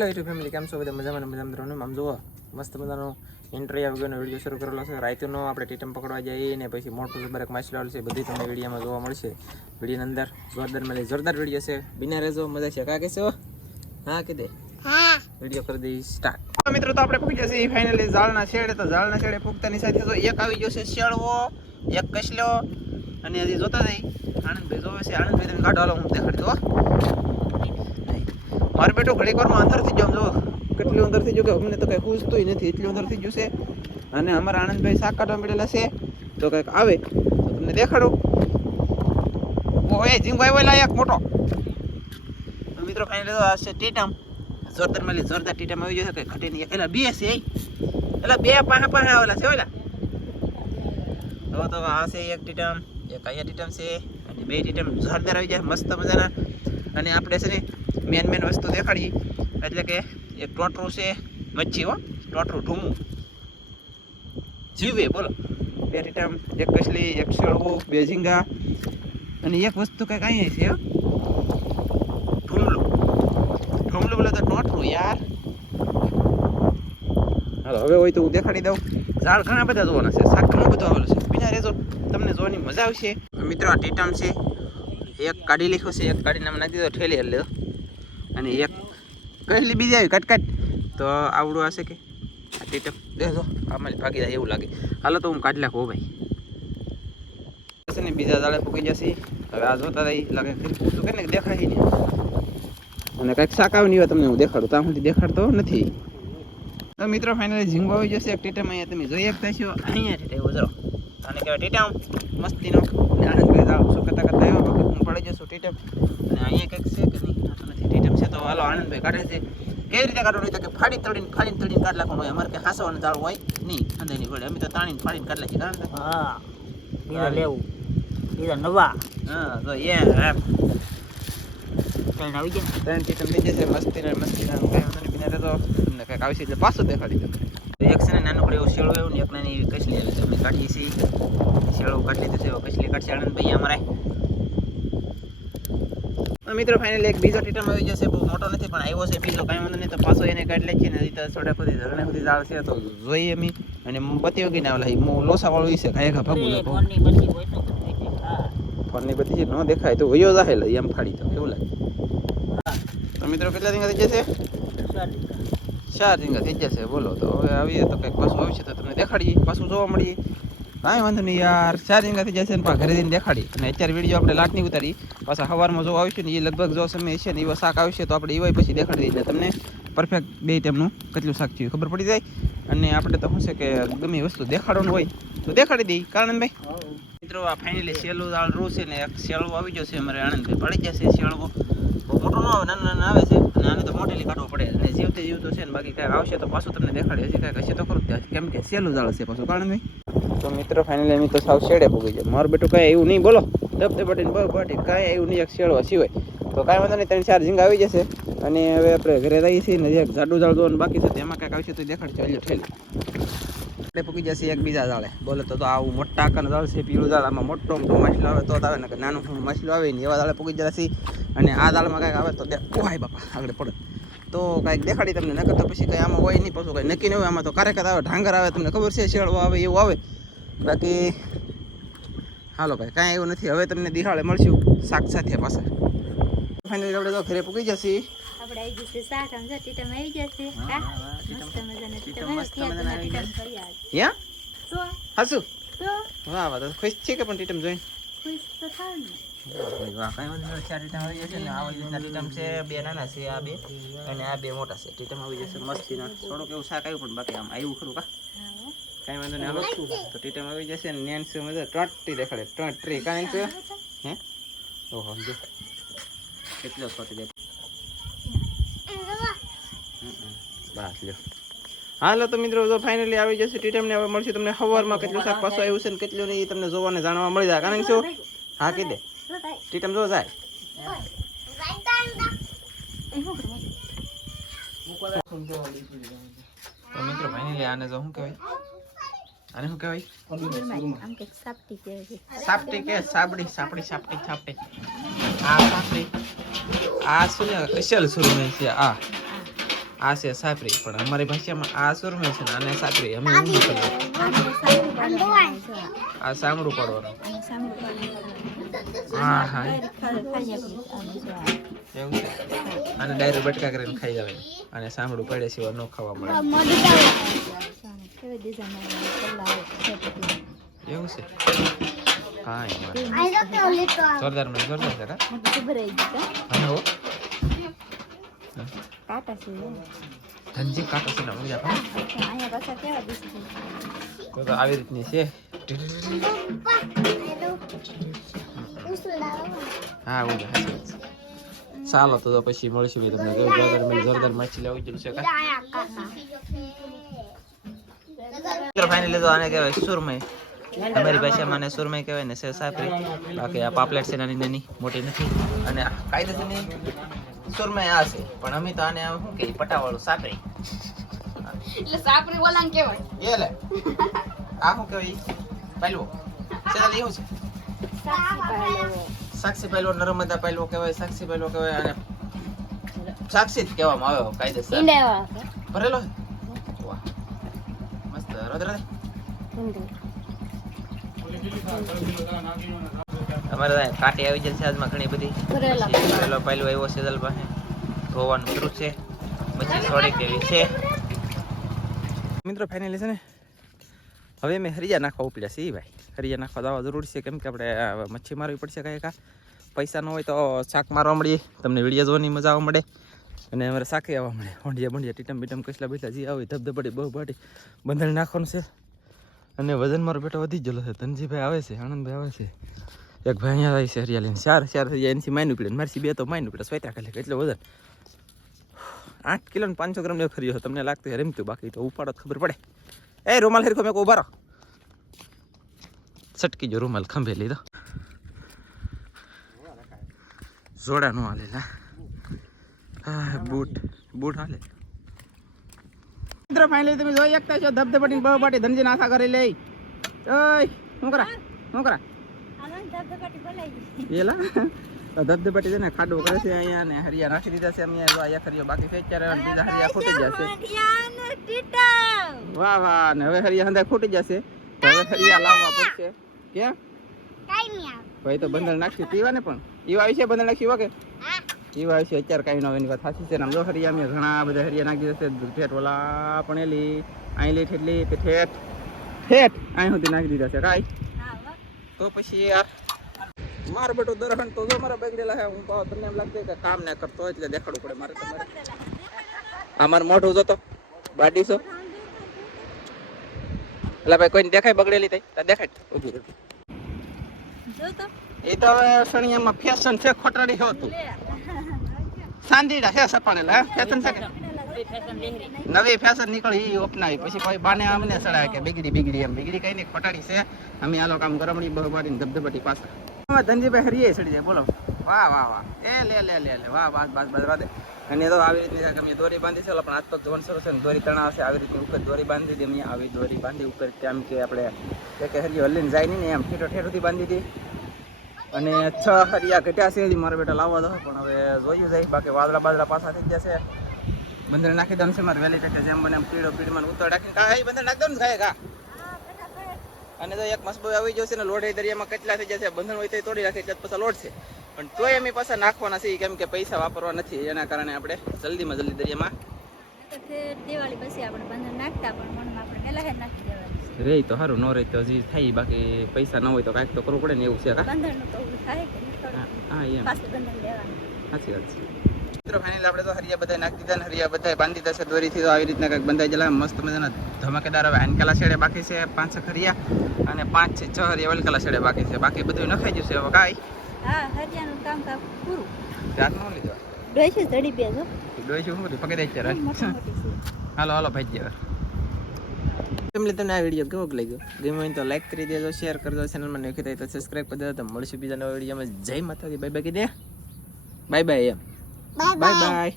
YouTube family કેમ છો બધા મજામાં મજામાં આમ જુઓ મસ્ત મજાનો એન્ટ્રી આવી ગયો વિડીયો શરૂ કરેલો છે રાયતુનો આપણે ટીટમ પકડવા જઈએ ને પછી મોટું જબરક માછલી આવેલ છે બધી તમને વિડીયોમાં જોવા મળશે વિડીયોની અંદર જોરદાર વિડીયો છે બિના રહેજો મજા છે કા કહેશો હા કીધે હા વિડીયો કરી દઈ સ્ટાર્ટ મિત્રો તો આપણે પૂકી જશે ફાઇનલી જાળના છેડે પૂકતાની સાથે તો એક આવી ગયો છે શેળવો એક કસલો અને હજી જોતા જઈ આનંદભાઈ જોવે છે આનંદભાઈ તમે કાઢો હાલો હું દેખાડી દો મારે બેટો ઘડીક વારમાં અંદરથી જ જો કેટલું અંદરથી જો કે અમને તો કંઈ પૂછતું નથી એટલું અંદરથી જ છે અને અમારા આનંદભાઈ શાક કાઢવા મળેલા છે તો કંઈક આવે તો તમને દેખાડો ઓય ઝીંગભાઈ ઓય લાયક મોટો તો મિત્રો ફાઇનલી તો આ છે ટીટમ જોરદાર ટીટમ આવી જશે કંઈ ઘટે નહીં એલા બે છે એલા બે પાસે આવેલા છે ઓલા તો આ છે એક ટીટમ એક અહીંયા ટીટમ છે અને બે ટીટમ જોરદાર આવી જાય મસ્ત મજાના અને આપણે છે ને મેન વસ્તુ દેખાડીએ એટલે કે એક ટોટરું છે મચ્છી હો ટોટરું ઢૂમું જીવે બોલો બે ટીટમ એક કસલી એક શેળવું બે ઝીંગા અને એક વસ્તુ કંઈક અહીંયા છે ઢૂમલું બોલે તો ટોટરું યાર હાલો હવે હોય તો હું દેખાડી દઉં ઝાડ ઘણા બધા જોવાના છે શાક ઘણું બધું આવેલું છે બીજા રહેજો તમને જોવાની મજા આવશે મિત્રો આ ટીટમ છે એક કાઢી લખ્યો છે એક કાઢીને નામ નાખી દીધો ઠેલી એટલે અને એક કહેલી બીજી આવી કટકટ તો આવડું હશે કે આ ટીટમ દેખો આમાં ભાગી જાય એવું લાગે હાલો તો હું કાઢી નાખું ભાઈ ને બીજા દાડે ફૂકી જશે હવે આ જોતા રહી લાગે પૂછું કે દેખાય નહીં અને કંઈક શાક આવે નહીં તમને હું દેખાડું ત્યાં સુધી દેખાડતો નથી તો મિત્રો ફાઇનલી ઝીંગો આવી જશે એક ટીટમ અહીંયા તમે જોઈ શકતા છો અહીંયા ટીટમ જો અને કહેવાય ટીટમ મસ્તીનો આનંદભાઈ દાળ શું કરતા આવ્યો બાકી હું પડી જશું ટીટમ અને અહીંયા કંઈક છે કે નહીં નથી ટીટમ છે તો હાલો આનંદભાઈ કાઢે છે કેવી રીતે કાઢવાનું હોય તો કે ફાડી તળીને કાઢ નાખવાનું હોય અમારે કે હાંસવાનું દાળ હોય નહીં અંદર નહીં પડે અમે તો તાણીને ફાડીને કાઢ નાખીએ કારણ હા બીજા લેવું બીજા નવા હા તો એ ત્રણ આવી ગયા ત્રણ ટીટમ થઈ જશે મસ્તીના કંઈ વાંધો નહીં બિના તો તમને કંઈક આવશે એટલે પાછું દેખાડી દઉં એક છે ને નાનું પડે એવું શેળું એવું ને એક નાની કસલી આવે છે અમે કાઢીએ છીએ શેળું કાઢી લીધું છે કસલી કાઢશે આનંદભાઈ અમારે મિત્રો ફાઇનલી એક બીજો ટીટમ આવી જશે બહુ મોટો નથી પણ આવ્યો છે બીજો કાંઈ વાંધો નહીં તો પાછો એને કાઢી લે છે ને હજી તો થોડા સુધી ઝરણે સુધી જાળ છે તો જોઈએ અમે અને બત્તી વગીને આવેલા લોસાવાળું છે કાંઈ ભાગું ફોનની બધી ન દેખાય તો વયો જાહે એમ ફાડી તો એવું લાગે તો મિત્રો કેટલા રીંગા થઈ જશે 4 રીંગા થઈ જશે બોલો તો હવે આવીએ તો કંઈક પાછું આવશે તો તમને દેખાડીએ પાછું જોવા મળીએ કાંઈ વાંધો નહીં યાર 4 રીંગા થઈ જશે ને ઘરે જઈને દેખાડી અને અત્યારે વિડીયો આપણે લાટની ઉતારી પાછા સવારમાં જોવા આવશે ને એ લગભગ જો સમય હશે ને એવો શાક આવશે તો આપણે એવાય પછી દેખાડી દઈએ તમને પરફેક્ટ બે ટાઈમનું કેટલું શાક થયું ખબર પડી જાય અને આપણે તો શું છે કે ગમે વસ્તુ દેખાડવાનું હોય તો દેખાડી દઈએ કારણભાઈ મિત્રો આ ફાઇનલી શેલું દાળ રૂ છે ને એક શેળવો આવી જશે અમારે આનંદભાઈ પડી જશે શેળવો બહુ મોટો ન આવે નાના આવે છે અને આને તો મોટેલી કાઢવો પડે અને જીવતું છે ને બાકી કાંઈ આવશે તો પાછું તમને દેખાડે હશે કાંઈક હશે તો ખરું ત્યાં કેમ કે શેલું દાળ છે પાછું કારણભાઈ તો મિત્રો ફાઇનલી અમે તો સાવ શેડે પૂગી જાય મારું બેટું કાંઈ એવું નહીં બોલો દબદબાટીને બટી કાંઈ એવું નહીં એક શેળવા સિવાય તો કાંઈ વાંધો નહીં 3-4 ઝીંગા આવી જશે અને હવે આપણે ઘરે રહીએ છીએ ને એક જાડું જાળ જોવાનું બાકી છે તેમાં કાંઈક આવશે તો દેખાડશે હલ્યો ઠેલી આપણે પૂકી જશે એક બીજા જાળે બોલો તો આવું મોટા આકારનું જાળ છે પીળું જાળ આમાં મોટો માછલો આવે તો આવે ને કે નાનું માછલો આવે ને એવા જાળે પૂકી જશે અને આ દાળમાં કાંઈક આવે તો ઓહાય બાપા આગળ પડે તો કાંઈક દેખાડી તમને નકર તો પછી કંઈ આમાં હોય નહીં પાછું કંઈ નક્કી નહીં હોય આમાં તો કારેકર આવે ઢાંગર આવે તમને ખબર છે શેળવો આવે એવું આવે બાકી હાલો ભાઈ કાંઈ એવું નથી હવે તમને દિહાળે મળશું શાક સાથે પાછા ફાઇનલી આપણે તો ઘરે પૂકી જશે આપણે આવી જશે શાક આમ ટીટમ આવી જશે મસ્ત મજાના ટીટમ યા તો હાસુ તો વાહ વાહ તો ખુશ છે કે પણ ટીટમ જોઈને ખુશ તો થાવ ને વાહ કાંઈ વાંધો નહીં 4 ટીટમ આવી જશે ને આવી રીતના ટીટમ છે બે નાના છે આ બે અને આ બે મોટા છે ટીટમ આવી જશે મસ્તીના થોડુંક એવું શાક આવ્યું પણ બાકી આમ આવ્યું ખરું કા કાંઈ વાંધો નહીં હાલો તો ટીટમ આવી જશે ને નેન છે મજા ટોટી દેખાડે ટોટી કાંઈ છે હે ઓહો જો કેટલો છોટી દે બસ લ્યો હાલો તો મિત્રો જો ફાઇનલી આવી જશે ટીટમ ને હવે મળશે તમને સવારમાં કેટલું શાક પાછું આવ્યું છે ને કેટલું નહીં તમને જોવાને જાણવા મળી જાય કારણ શું હા કીધે ટીટમ જો જાય તો મિત્રો ફાઇનલી આને જો શું કહેવાય આને શું કહેવાય આમ કે સાપટી કહેવાય સાપટી કે સાપડી આ સાપડી આ શું કશલ સુરમઈ છે આ આ છે સાપરી, પણ અમારી ભાષામાં આ સુરમઈ છે ને આને સાપરી. અમે ઊંધું કરીએ. આ સામડું પાડવાનું. હા હા એવું છે. આને ડાયરેક્ટ બટકા કરીને ખાઈ જવાય, અને સામડું પડે સિવાય ન ખાવા મળે. એવું છે. કાંઈ જોરદાર મને જોરદાર છે. હા હો ધનજી કાંટા છે ને મજા તો આવી રીતની છે. હા હું ચાલો તો પછી મળશું તમને. જોરદાર માછી લેવું જરૂર છે. ફાઇનલી તો આને કહેવાય સુરમઈ. અમારી ભાષામાં આને સુરમઈ કહેવાય ને છે સાપરી. બાકી આ પાપલેટ છે નાની નાની, મોટી નથી. અને કાયદેસરની સુરમઈ આ છે, પણ અમે તો આને શું કહીએ પટાવાળું સાપરી. એટલે સાપરી ઓલાને કહેવાય. એ લે આ શું કહેવાય પહેલો ચાલ એવું છે. સાક્ષી પહેલો, નર્મદા પહેલો કહેવાય, સાક્ષી પહેલો કહેવાય. અને સાક્ષી જ કહેવામાં આવે કાયદેસર. ભરેલો છે. વાહ મસ્ત. રોદરા અમારે કાંટી આવી જશે આજમાં ઘણી બધી. પહેલો પહેલો આવ્યો છે દલ પાસે ધોવાનું શરૂ છે. પછી થોડીક એવી છે. મિત્રો ફાઇનલી છે ને હવે મેં હરિયા નાખવા ઉપડ્યા છે ભાઈ. હરિયા નાખવા દવા જરૂર છે, કેમ કે આપણે મચ્છી મારવી પડશે કાંઈ કા. પૈસા ન હોય તો શાક મારવા મળીએ, તમને વિડીયો જોવાની મજા આવવા મળે, અને અમારે શાકે આવવા મળે. હોંડિયા બંડિયા ટીટમ બીટમ કસલા બેસલા જે આવે ધબધબડી બહુ બાટી બંધણ નાખવાનું છે. અને વજન મારો બેટો વધી ગયેલો છે. ધનજીભાઈ આવે છે, આનંદભાઈ આવે છે, એક ભાઈ અહીંયા આવે છે હરિયા લઈને. ચાર હરિયા એનથી માઇન ઉપડે, મારી બે તો માઇન ઉપડે. સ્વેતા ખાલી એટલે વજન 8 કિલો ને 500 ગ્રામ જેવો ખરીયો. તમને લાગતું રમતું, બાકી તો ઉપાડો ખબર પડે. એ રૂમાલ હરખો મેં ઉભા રહો. સટકી જો રૂમાલ ખંભે લીધો. જોડા નો હાલે. હા બૂટ હાલે. મિત્રો ફાઇનલી તમે જોઈ શકતા છો ધબધબટી બહુ બાટી ધનજી નાસા કરી લે. ઓય શું કરા એલા ધબધબટી છે ને ખાડો કરે છે અહીંયા, ને હરિયા નાખી દીધા છે. અમે અહીંયા ખરીયો બાકી છે. અત્યારે બીજા હરિયા ફૂટી જશે. વાહ વાહ. ને હવે હરિયા હંધા ફૂટી જશે, તો હવે હરિયા લાવવા પડશે. ક્યાં ભાઈ તો બંધણ નાખી પીવા ને, પણ ઈવા આવી છે બંધણ નાખી કે ઈવા આવી છે. અત્યારે કઈ નવી વાત સાચી છે. આમ જો હરિયા અમે ઘણા બધા હરિયા નાખી દીધા છે. ઠેઠ ઓલા પણેલી આઈલી ઠેઠલી તે ઠેઠ અહીં સુધી નાખી દીધા છે. કાંઈ તો પછી યાર મારો બેટો દરહન તો જો મારા બગડેલા છે. હું તો તમને એમ લાગતું કે કામ ના કરતો એટલે દેખાડવું પડે મારે. તમારે અમારું મોઢું જોતો બાડીશો એટલે ભાઈ કોઈને દેખાય બગડેલી થઈ દેખાય ઉભી રહી. એ તો હવે સણિયામાં ફેશન છે. ખોટાડી હતું સાંદીડા છે સપાડેલા. ફેશન છે નવી ફેશન નીકળી અપનાવી પછી કોઈ બાને અમને સડાય કે બીગડી એમ. બીગડી કઈ નહીં, ખોટાડી છે. અમે આ લોકો આમ ગરમડી બહુ બાડીને ધબધબટી પાછા ધનજીભાઈ હરિયે સડી જાય. બોલો વાહ વાહ વાહ. એ લે વાહ બસ રાધે. અને તો આવી રીતની અમે દોરી બાંધી છે, પણ આજ તો જોન સરસ છે. દોરી તણાવ છે આવી રીતની ઉપર દોરી બાંધી દીધી. અમે આવી દોરી બાંધી ઉપર તેમ કે આપણે એક હરિયો હલીને જાય નહીં ને એમ ઠેઠોથી બાંધી હતી. અને 6 હરિયા ઘટ્યા છે. મારા બેટા લાવવા દો, પણ હવે જોયું જાય. બાકી વાદળા બાદળા પાછા થઈ જશે. બંદર નાખી દઉં છે મારે વહેલી તકે જેમ બને એમ પીડીમાં ઉતર રાખીને કાંઈ બંદર નાખી દઉં ને ખાય કા. અને તો એક મસ્બો આવી જશે ને લોઢે દરિયામાં કેટલા થઈ જશે. બંધન હોય તો તોડી રાખે એટલે પછી લોટ છે, પણ તોય અમે પાછા નાખવાના છે, કેમ કે પૈસા વાપરવા નથી. એના કારણે આપણે જલ્દીમાં જલ્દી દરિયામાં દિવાળી પછી આપણે બંધન નાખતા, પણ મનમાં આપણે પહેલા જ નાખી દેવાનું રે તો સારું. ન રહે તો હજી થાય, બાકી પૈસા ન હોય તો કાંઈક તો કરવું પડે ને. એવું છે બંધનનું તો થાય કે હા એમ પાછું બંધન લેવાનું. સાચી વાત છે. મિત્રો ફાઇનલ આપણે તો હરિયા બધા નાખી દીધા ને હરિયા બધા બાંધી દીધા છે દોરીથી. તો આવી રીતના કંઈક બંધાઈ જલા મસ્ત મજાના ધમાકેદાર. હવે આનકાલા છેડે બાકી છે 5-6 હરિયા, અને 5-6 હરિયા વલકાલા છેડે બાકી છે. બાકી બધું નખાઈ જશે હવે. કાંઈ હા હરિયાનું કામ પૂરું. રાત ન લીધો ડોઈશું ધડી બે જો ડોઈશું શું બધું પકડી દે. મોટી છે. હાલો ભાઈ હવે તમને આ વિડીયો કેવો લાગ્યો? ગમે હોય તો લાઈક કરી દેજો, શેર કરજો, ચેનલમાં નવી થાય તો સબસ્ક્રાઈબ કરી દેજો. તો મળશું બીજા નવા વિડીયોમાં. જય માતાજી. બાય બાય કીધે. બાય બાય એમ. Bye by.